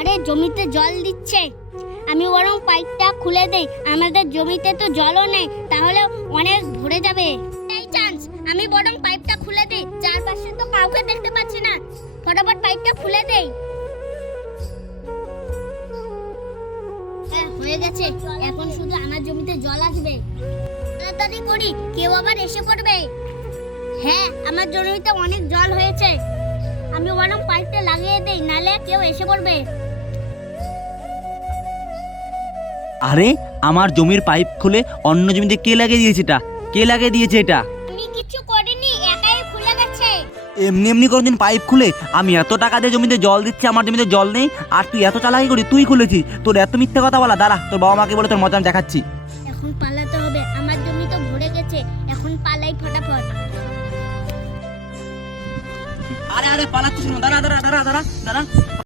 আরে জমিতে জল দিচ্ছে, আমি বরং পাইপটা খুলে দেই, আমাদের জমিতে তো জলও নেই, তাহলে অনেক ভরে যাবে। এই চান্স, আমি বরং পাইপটা খুলে দেই, চারপাশে তো কাউকে দেখতে পাচ্ছি না, ফটাফট পাইপটা খুলে দেই। হ্যাঁ, হয়ে গেছে, এখন শুধু আমার জমিতে জল আসবে। তাড়াতাড়ি করি, কেউ আবার এসে পড়বে। হ্যাঁ, আমার জমিতে অনেক জল হয়েছে, আমি বরং পাইপটা লাগিয়ে দেই, নালে কেউ এসে পড়বে। আরে আমার জমির পাইপ খুলে অন্য জমিতে কে লাগিয়ে দিয়েছে এটা? কে লাগিয়ে দিয়েছে এটা? আমি কিছু করিনি, একাই খুলে গেছে। এমনি এমনি কোনোদিন পাইপ খুলে? আমি এত টাকা দিয়ে জমিতে জল দিচ্ছি, আমার জমিতে জল নেই, আর তুই এত চালাকি করি, তুই খুলেছিস? তোর এত মিথ্যে কথা বলা, দাঁড়া তোর বাবা মাকে বলে তোর মজা আমি দেখাচ্ছি। এখন পালাতে হবে, আমার জমি তো ভরে গেছে, এখন পালাই ফটাফট। আরে আরে পালাচ্ছিস না, দাঁড়া দাঁড়া দাঁড়া দাঁড়া দাঁড়া।